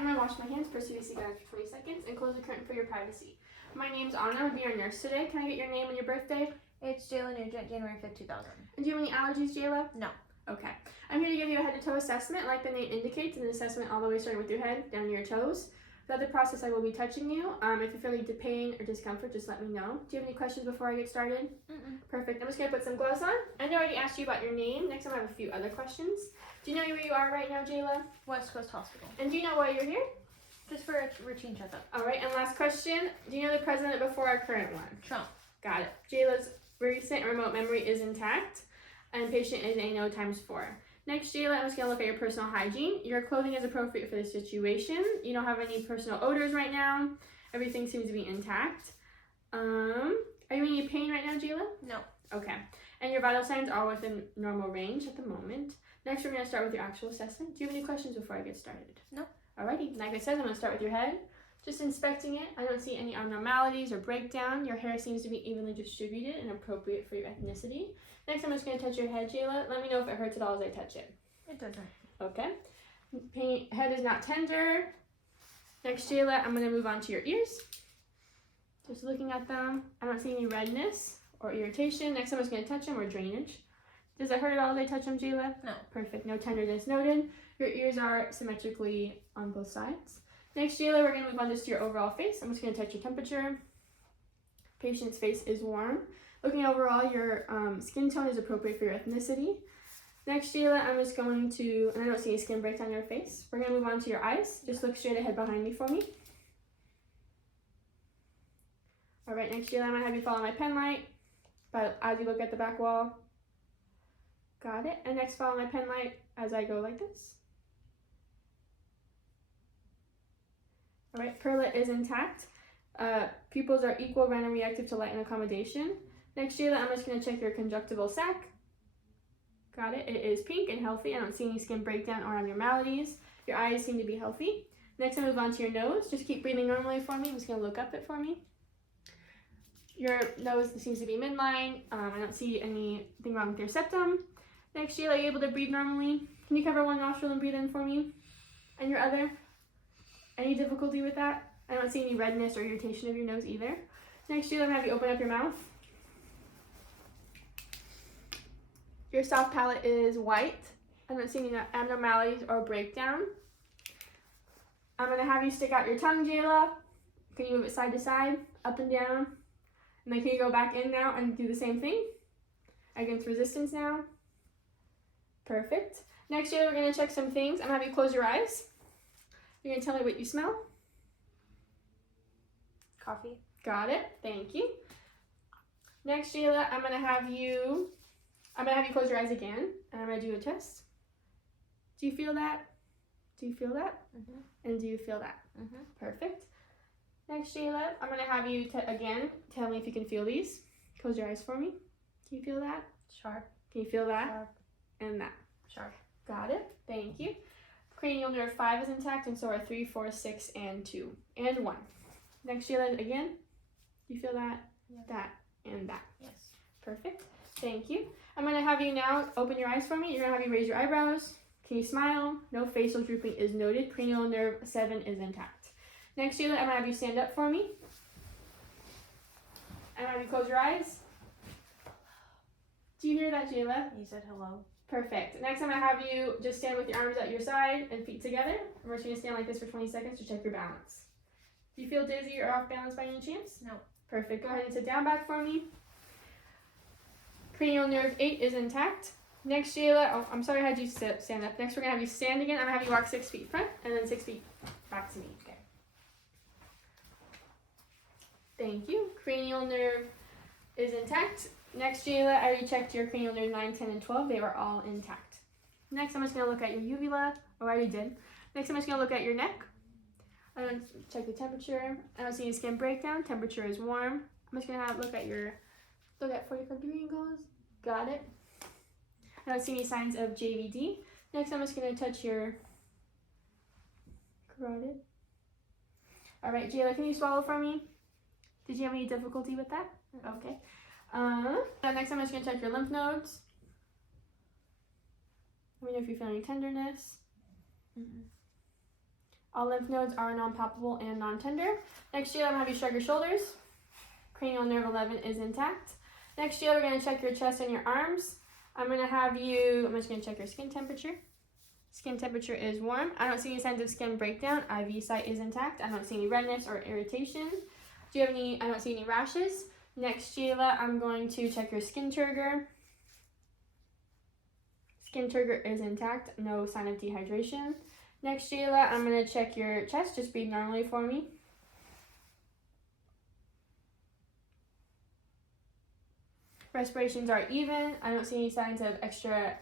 I'm going to wash my hands, proceed to seat back for 20 seconds, and close the curtain for your privacy. My name's Anna. I'm going to be your nurse today. Can I get your name and your birthday? It's Jayla Nugent, January 5th, 2000. And do you have any allergies, Jayla? No. Okay. I'm here to give you a head-to-toe assessment, like the name indicates, an assessment all the way starting with your head down to your toes. Throughout the process, I will be touching you. If you're feeling pain or discomfort, just let me know. Do you have any questions before I get started? Perfect. I'm just going to put some gloves on. I already asked you about your name. Next time I have a few other questions. Do you know where you are right now, Jayla? West Coast Hospital. And do you know why you're here? Just for a routine checkup. All right, and last question. Do you know the president before our current one? Trump. Got it. Jayla's recent remote memory is intact, and patient is a no ×4. Next, Jayla, I'm just going to look at your personal hygiene. Your clothing is appropriate for the situation. You don't have any personal odors right now. Everything seems to be intact. Are you in any pain right now, Jayla? No. Okay. And your vital signs are within normal range at the moment. Next, we're going to start with your actual assessment. Do you have any questions before I get started? No. Alrighty. Like I said, I'm going to start with your head. Just inspecting it. I don't see any abnormalities or breakdown. Your hair seems to be evenly distributed and appropriate for your ethnicity. Next, I'm just going to touch your head, Jayla. Let me know if it hurts at all as I touch it. It doesn't. Okay. Head is not tender. Next, Jayla, I'm going to move on to your ears. Just looking at them. I don't see any redness or irritation. Next, I'm just going to touch them or drainage. Does it hurt at all as I touch them, Jayla? No. Perfect. No tenderness noted. Your ears are symmetrically on both sides. Next, Jayla, we're going to move on just to your overall face. I'm just going to touch your temperature. Patient's face is warm. Looking overall, your skin tone is appropriate for your ethnicity. Next, Jayla, I'm just going to, and I don't see any skin breaks on your face. We're going to move on to your eyes. Just look straight ahead behind me for me. All right, next, Jayla, I'm going to have you follow my pen light, but as you look at the back wall. Got it. And next, follow my pen light as I go like this. All right, pearlet is intact. Pupils are equal, random reactive to light and accommodation. Next, Jayla, I'm just going to check your conjunctival sac. Got it. It is pink and healthy. I don't see any skin breakdown or abnormalities. Your eyes seem to be healthy. Next, I move on to your nose. Just keep breathing normally for me. I'm just going to look up it for me. Your nose seems to be midline. I don't see anything wrong with your septum. Next, Jayla, are you able to breathe normally? Can you cover one nostril and breathe in for me? And your other? Any difficulty with that? I don't see any redness or irritation of your nose either. Next, Jayla, I'm going to have you open up your mouth. Your soft palate is white. I don't see any abnormalities or breakdown. I'm going to have you stick out your tongue, Jayla. Can you move it side to side, up and down? And then can you go back in now and do the same thing? Against resistance now. Perfect. Next, Jayla, we're going to check some things. I'm going to have you close your eyes. You're going to tell me what you smell. Coffee. Got it. Thank you. Next, Jayla, I'm going to have you close your eyes again, and I'm going to do a test. Do you feel that? Do you feel that? And do you feel that? Perfect. Next, Jayla, I'm going to have you, again, tell me if you can feel these. Close your eyes for me. Can you feel that? Sharp. Can you feel that? Sharp. And that. Sharp. Got it. Thank you. Cranial nerve 5 is intact, and so are 3, 4, 6, and 2, and 1. Next, Jayla, again. Do you feel that? Yes. That, and that. Yes. Perfect. Thank you. I'm going to have you now open your eyes for me. You're going to have you raise your eyebrows. Can you smile? No facial drooping is noted. Cranial nerve 7 is intact. Next, Jayla, I'm going to have you stand up for me. I'm going to have you close your eyes. Do you hear that, Jayla? You said hello. Perfect. Next, I'm going to have you just stand with your arms at your side and feet together. We're just going to stand like this for 20 seconds to check your balance. Do you feel dizzy or off balance by any chance? No. Perfect. Go ahead and sit down back for me. Cranial nerve 8 is intact. Next, Jayla, oh, I'm sorry I had you stand up. Next, we're going to have you stand again. I'm going to have you walk 6 feet front and then 6 feet back to me. Okay. Thank you. Cranial nerve is intact. Next, Jayla, I already checked your cranial nerve 9, 10, and 12. They were all intact. Next, I'm just going to look at your uvula. Oh, I already did. Next, I'm just going to look at your neck. I'm going to check the temperature. I don't see any skin breakdown. Temperature is warm. I'm just going to look at 45-degree angles. Got it. I don't see any signs of JVD. Next, I'm just going to touch your carotid. All right, Jayla, can you swallow for me? Did you have any difficulty with that? Okay. Next, I'm just going to check your lymph nodes. Let me know if you feel any tenderness. All lymph nodes are non-palpable and non-tender. Next, Jayla, I'm gonna have you shrug your shoulders. Cranial nerve 11 is intact. Next, Jayla, we're gonna check your chest and your arms. I'm just gonna check your skin temperature. Skin temperature is warm. I don't see any signs of skin breakdown. IV site is intact. I don't see any redness or irritation. Do you have any? I don't see any rashes. Next, Jayla, I'm going to check your skin turgor. Skin turgor is intact. No sign of dehydration. Next, Jayla, I'm going to check your chest. Just breathe normally for me. Respirations are even. I don't see any signs of extra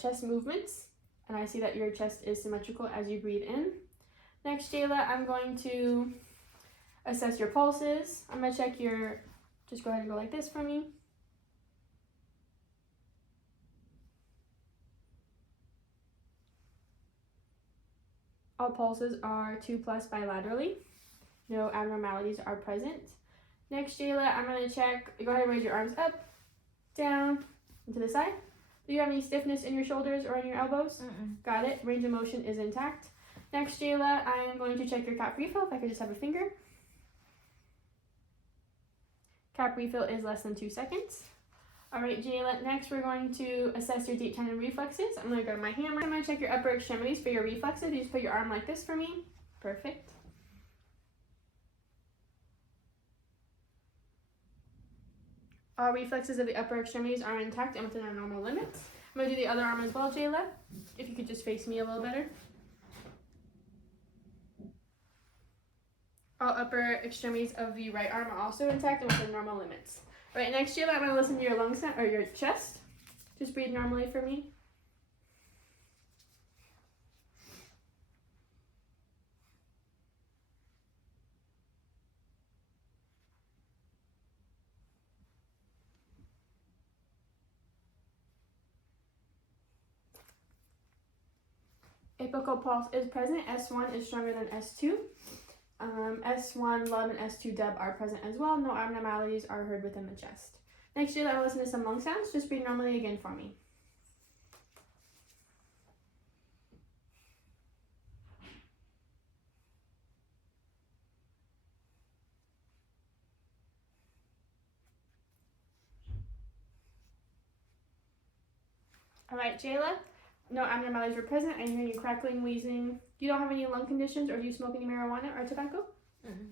chest movements. And I see that your chest is symmetrical as you breathe in. Next, Jayla, I'm going to assess your pulses. I'm going to check your, just go ahead and go like this for me. All pulses are 2+ bilaterally. No abnormalities are present. Next, Jayla, I'm going to check, go ahead and raise your arms up, down, and to the side. Do you have any stiffness in your shoulders or in your elbows? Got it. Range of motion is intact. Next, Jayla, I am going to check your cap refill, if I could just have a finger. Cap refill is less than 2 seconds. All right, Jayla, next we're going to assess your deep tendon reflexes. I'm going to grab my hammer. I'm going to check your upper extremities for your reflexes. You just put your arm like this for me. Perfect. All reflexes of the upper extremities are intact and within our normal limits. I'm going to do the other arm as well, Jayla. If you could just face me a little better. All upper extremities of the right arm are also intact and within normal limits. All right, next, Jayla, I'm going to listen to your lung sound, or your chest. Just breathe normally for me. Apical pulse is present. S1 is stronger than S2. S1 lub and S2 dub are present as well. No abnormalities are heard within the chest. Next, Jayla, I'll listen to some lung sounds. Just breathe normally again for me. All right, Jayla, no abnormalities are present. I hear you crackling, wheezing. You don't have any lung conditions, or do you smoke any marijuana or tobacco?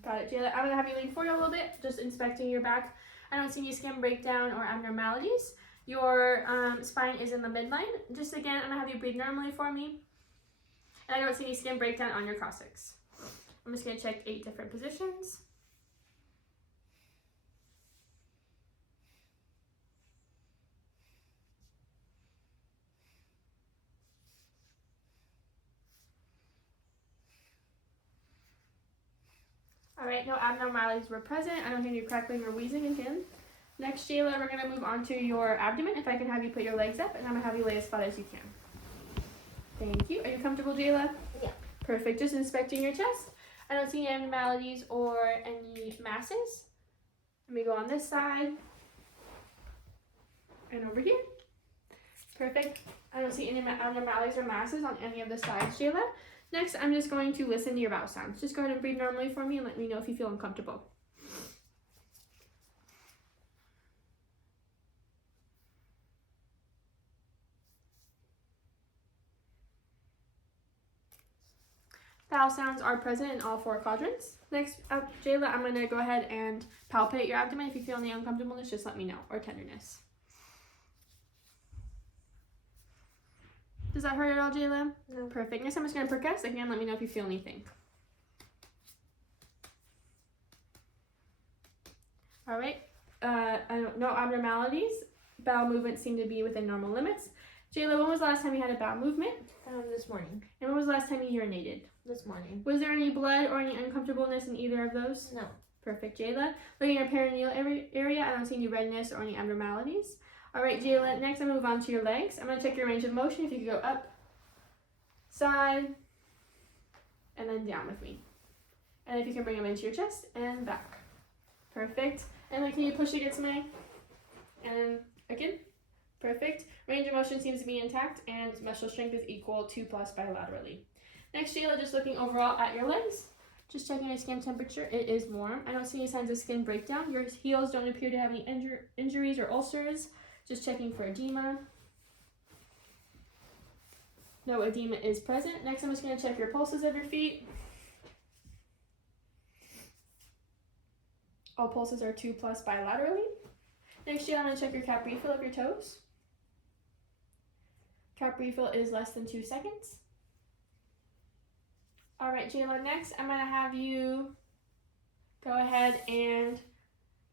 Got it, Jayla. I'm going to have you lean forward a little bit, just inspecting your back. I don't see any skin breakdown or abnormalities. Your spine is in the midline. Just again, I'm going to have you breathe normally for me. And I don't see any skin breakdown on your coccyx. I'm just going to check 8 different positions. All right, no abnormalities were present. I don't hear you crackling or wheezing again. Next, Jayla, we're going to move on to your abdomen. If I can have you put your legs up, and I'm going to have you lay as flat as you can. Thank you. Are you comfortable, Jayla? Yeah. Perfect. Just inspecting your chest. I don't see any abnormalities or any masses. Let me go on this side and over here. Perfect. I don't see any abnormalities or masses on any of the sides, Jayla. Next, I'm just going to listen to your bowel sounds. Just go ahead and breathe normally for me and let me know if you feel uncomfortable. Bowel sounds are present in all 4 quadrants. Next up, Jayla, I'm going to go ahead and palpate your abdomen. If you feel any uncomfortableness, just let me know, or tenderness. Does that hurt at all, Jayla? No. Perfect. Next, I'm just going to percuss. Again, let me know if you feel anything. All right. No abnormalities. Bowel movements seem to be within normal limits. Jayla, when was the last time you had a bowel movement? This morning. And when was the last time you urinated? This morning. Was there any blood or any uncomfortableness in either of those? No. Perfect, Jayla. Looking at your perineal area, I don't see any redness or any abnormalities. All right, Jayla, next I'm going to move on to your legs. I'm going to check your range of motion. If you could go up, side, and then down with me. And if you can bring them into your chest and back. Perfect. And then can you push against my, and again. Perfect. Range of motion seems to be intact and muscle strength is equal 2+ bilaterally. Next, Jayla, just looking overall at your legs. Just checking your skin temperature. It is warm. I don't see any signs of skin breakdown. Your heels don't appear to have any injuries or ulcers. Just checking for edema. No edema is present. Next, I'm just going to check your pulses of your feet. All pulses are 2+ bilaterally. Next, Jayla, I'm going to check your cap refill of your toes. Cap refill is less than 2 seconds. All right, Jayla, next I'm going to have you go ahead and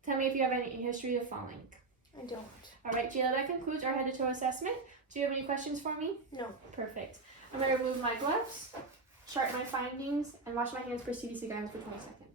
tell me if you have any history of falling. I don't. All right, Jayla, that concludes our head to toe assessment. Do you have any questions for me? No. Perfect. I'm going to remove my gloves, chart my findings, and wash my hands per CDC guidance for 20 seconds.